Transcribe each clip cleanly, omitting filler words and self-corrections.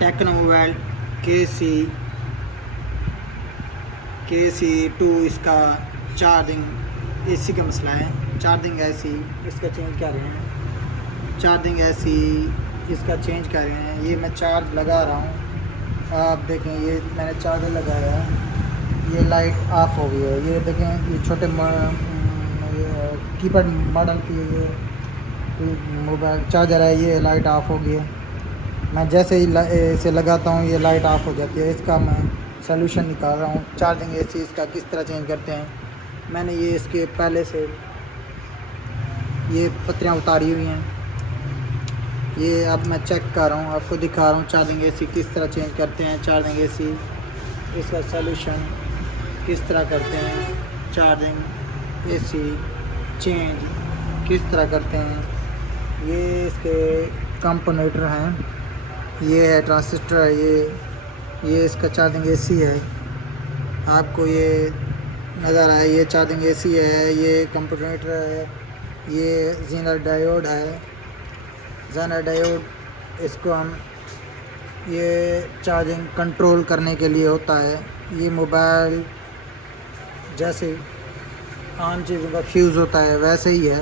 Tecno mobile के सी 2 इसका charging AC का मसला है। चार्जिंग ऐसी इसका चेंज कर रहे हैं, चार्जिंग ऐसी इसका चेंज कर रहे हैं। ये मैं चार्ज लगा रहा हूँ, आप देखें ये मैंने चार्जर लगाया है, ये लाइट ऑफ हो गई है। ये देखें ये छोटे कीपैड मॉडल की ये मोबाइल चार्जर है, ये लाइट ऑफ हो गई है। मैं जैसे ही इसे लगाता हूँ ये लाइट ऑफ हो जाती है। इसका मैं सलूशन निकाल रहा हूँ। चार्जिंग एसी इसका किस तरह चेंज करते हैं, मैंने ये इसके पहले से ये पत्तियाँ उतारी हुई हैं। ये अब मैं चेक कर रहा हूँ, आपको दिखा रहा हूँ चार्जिंग एसी किस तरह चेंज करते हैं। चार्जिंग एसी इसका सलूशन किस तरह करते हैं, चार्जिंग एसी चेंज किस तरह करते हैं। ये इसके कंपोनेटर हैं, ये है ट्रांजिस्टर है, ये इसका चार्जिंग एसी है। आपको ये नज़र आए, ये चार्जिंग एसी है, ये कंपोनेटर है, ये ज़ीनर डायोड है। ज़ीनर डायोड इसको हम ये चार्जिंग कंट्रोल करने के लिए होता है। ये मोबाइल जैसे आम चीज़ों का फ्यूज़ होता है वैसे ही है,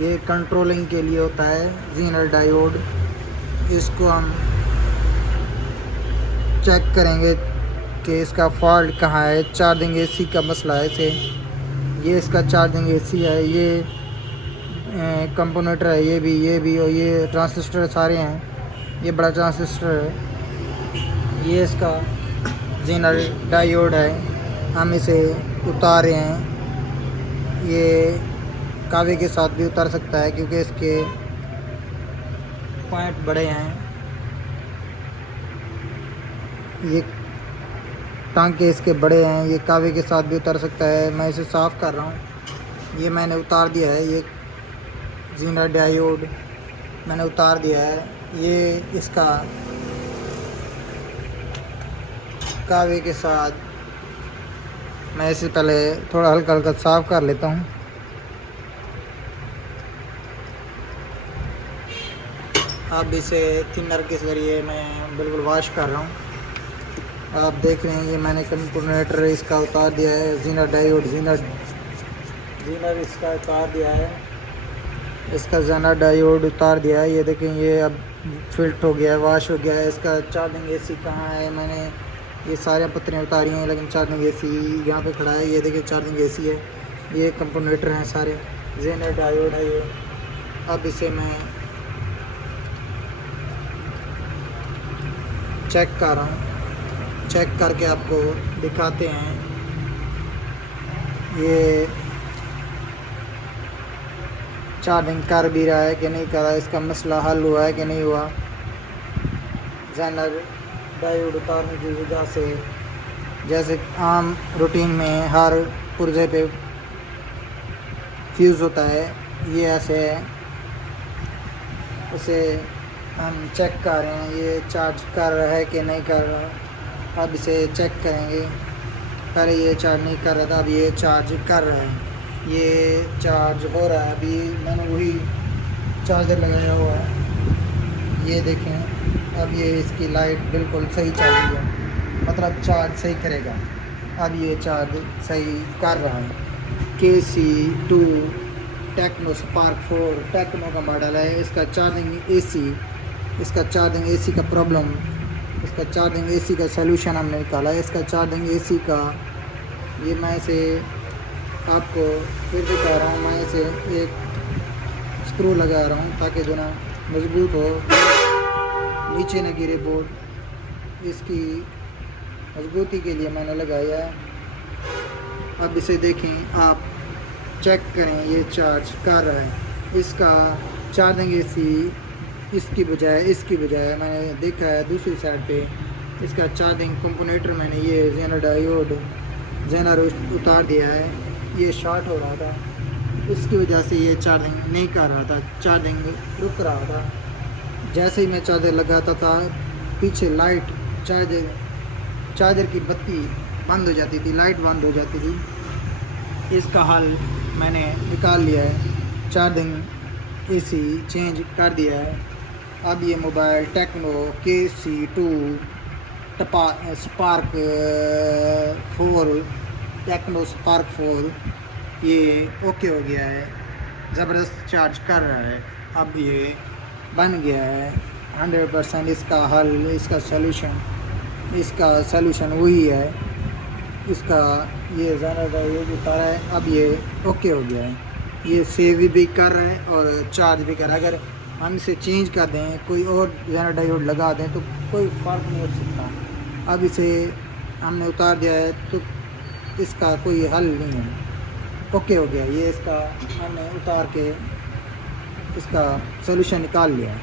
ये कंट्रोलिंग के लिए होता है ज़ीनर डायोड। इसको हम चेक करेंगे कि इसका फॉल्ट कहाँ है। चार्जिंग एसी का मसला है इसे, ये इसका चार्जिंग एसी है, ये कंपोनेटर है, ये भी और ये ट्रांजिस्टर सारे हैं। ये बड़ा ट्रांजिस्टर है, ये इसका ज़ीनर डायोड है। हम इसे उतार रहे हैं, ये कावे के साथ भी उतर सकता है क्योंकि इसके पॉइंट बड़े हैं। ये टांके इसके बड़े हैं, ये कावे के साथ भी उतर सकता है। मैं इसे साफ़ कर रहा हूँ, ये मैंने उतार दिया है। ये ज़ीनर डायोड मैंने उतार दिया है। ये इसका कावे के साथ मैं इसे पहले थोड़ा हल्का हल्का साफ़ कर लेता हूँ। अब इसे थिनर के ज़रिए मैं बिल्कुल वॉश कर रहा हूँ। आप देख रहे हैं ये मैंने कंपोनेटर इसका उतार दिया है। ज़ीनर डायोड ज़ीनर इसका उतार दिया है, इसका ज़ीनर डायोड उतार दिया है। ये देखें ये अब फिल्ट हो गया है, वॉश हो गया है। इसका चार्जिंग एसी कहाँ है, मैंने ये सारे पत्तियाँ उतारी हैं लेकिन चार्जिंग एसी यहाँ पे खड़ा है। ये देखिए चार्जिंग एसी है, ये कंपोनेटर हैं सारे, ज़ीनर डायोड है ये। अब इसे मैं चेक कर रहा हूँ, चेक करके आपको दिखाते हैं ये चार्जिंग कर भी रहा है कि नहीं कर रहा, इसका मसला हल हुआ है कि नहीं हुआ। ज़ीनर डायोड उतारने की वजह से जैसे आम रूटीन में हर पुर्जे पे फ्यूज़ होता है, ये ऐसे है। इसे हम चेक कर रहे हैं ये चार्ज कर रहा है कि नहीं कर रहा। अब इसे चेक करेंगे। पहले ये चार्ज नहीं कर रहा था, अब ये चार्ज कर रहा है, ये चार्ज हो रहा है। अभी मैंने वही चार्जर लगाया हुआ है, ये देखें। अब ये इसकी लाइट बिल्कुल सही चल रही है, मतलब चार्ज सही करेगा। अब ये चार्ज सही कर रहा है। KC2 टेक्नो स्पार्क 4 टेक्नो का मॉडल है। इसका चार्जिंग एसी का प्रॉब्लम, इसका चार्जिंग एसी का सलूशन हमने निकाला है। इसका चार्जिंग एसी का ये मैं इसे आपको फिर भी कह रहा हूँ, मैं इसे एक स्क्रू लगा रहा हूँ ताकि जो ना मजबूत हो, नीचे न गिरे बोर्ड। इसकी मजबूती के लिए मैंने लगाया है। अब इसे देखें, आप चेक करें, ये चार्ज कर रहा है। इसका चार्जिंग एसी इसकी बजाय मैंने देखा है दूसरी साइड पे इसका चार्जिंग कंपोनेटर मैंने ये ज़ीनर डायोड उतार दिया है। ये शॉर्ट हो रहा था, इसकी वजह से ये चार्जिंग नहीं कर रहा था, चार्जिंग रुक रहा था। जैसे ही मैं चार्जर लगाता था पीछे लाइट चार्जर की बत्ती बंद हो जाती थी, लाइट बंद हो जाती थी। इसका हल मैंने निकाल लिया है, चार्जिंग एसी चेंज कर दिया है। अब ये mobile Tecno KC2 Spark 4, Tecno Spark 4 ये ओके हो गया है, ज़बरदस्त चार्ज कर रहा है। अब ये बन गया है 100%। इसका हल, इसका सलूशन वही है। इसका ये ज़्यादा ये जो तारा है, अब ये ओके हो गया है। ये सेव भी कर रहे हैं और चार्ज भी कर रहे हैं। अगर हम इसे चेंज कर दें, कोई और ज़ेनर डायोड लगा दें तो कोई फ़र्क नहीं हो सकता। अब इसे हमने उतार दिया है तो इसका कोई हल नहीं है, ओके हो गया। ये इसका हमने उतार के इसका सलूशन निकाल लिया है।